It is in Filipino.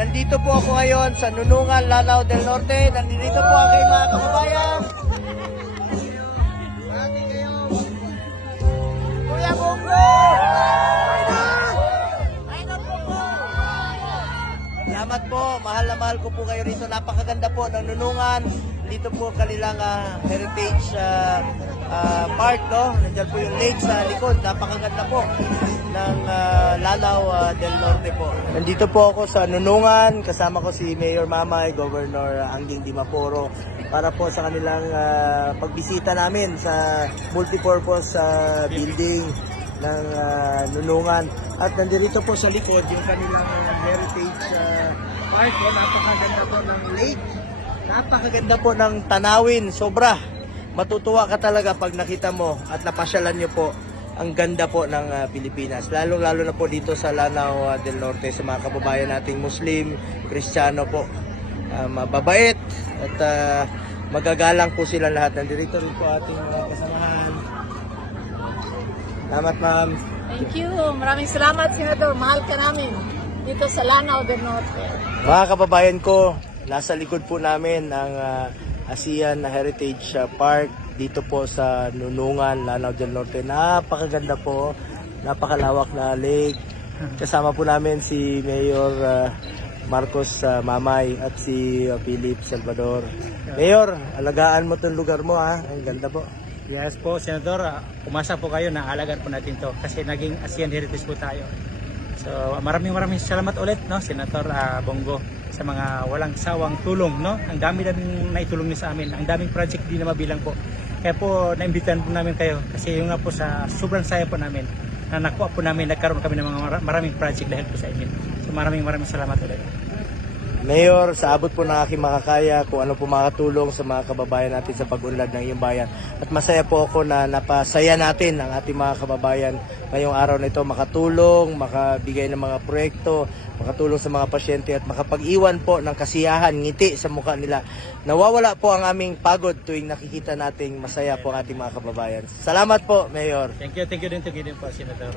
Nandito po ako ngayon sa Nunungan, Lanao del Norte. Nandito po ang aking mga kababayan. Kuya Bongo! Salamat po, mahal na mahal ko po kayo rito. Napakaganda po ng Nunungan. Dito po kanilang heritage park, no? Nandiyan po yung lake sa likod. Napakaganda po ng Lanao del Norte po. Nandito po ako sa Nunungan. Kasama ko si Mayor Mamay, Governor Angging Dimaporo para po sa kanilang pagbisita namin sa multipurpose building ng Nunungan. At nandito po sa likod yung kanilang heritage park. Napakaganda po ng lake. Napakaganda po ng tanawin. Sobra. Matutuwa ka talaga pag nakita mo at napasyalan nyo po ang ganda po ng Pilipinas. Lalo-lalo na po dito sa Lanao del Norte sa mga kababayan nating Muslim, Kristiyano po. Mababait at magagalang po sila lahat. Nandito rin po ating mga kasamahan. Salamat, ma'am. Thank you. Maraming salamat, Senador. Mahal ka namin dito sa Lanao del Norte. Mga kababayan ko, nasa likod po namin ang ASEAN Heritage Park dito po sa Nunungan, Lanao del Norte. Napakaganda po, napakalawak na lake. Kasama po namin si Mayor Marcos Mamay at si Philip Salvador. Mayor, alagaan mo itong lugar mo, ha? Ang ganda po. Yes po, Senador. Umasa po kayo na alagaan po natin to kasi naging ASEAN Heritage po tayo. So maraming salamat ulit, no, Senator Bongo, sa mga walang sawang tulong, no. Ang dami-daming naitulong niyo sa amin. Ang daming project di na mabilang po. Kaya po naimbitahan po namin kayo kasi yung nga po sa sobrang saya po namin na nakuha po namin, nagkaroon kami ng mga maraming project dahil po sa inyo. So maraming salamat ulit. Mayor, sa abot po ng aking makakaya kung ano po makatulong sa mga kababayan natin sa pag-unlad ng iyong bayan. At masaya po ako na napasaya natin ang ating mga kababayan ngayong araw na ito, makatulong, makabigay ng mga proyekto, makatulong sa mga pasyente at makapag-iwan po ng kasiyahan, ngiti sa mukha nila. Nawawala po ang aming pagod tuwing nakikita nating masaya po ang ating mga kababayan. Salamat po, Mayor. Thank you din po, Senator.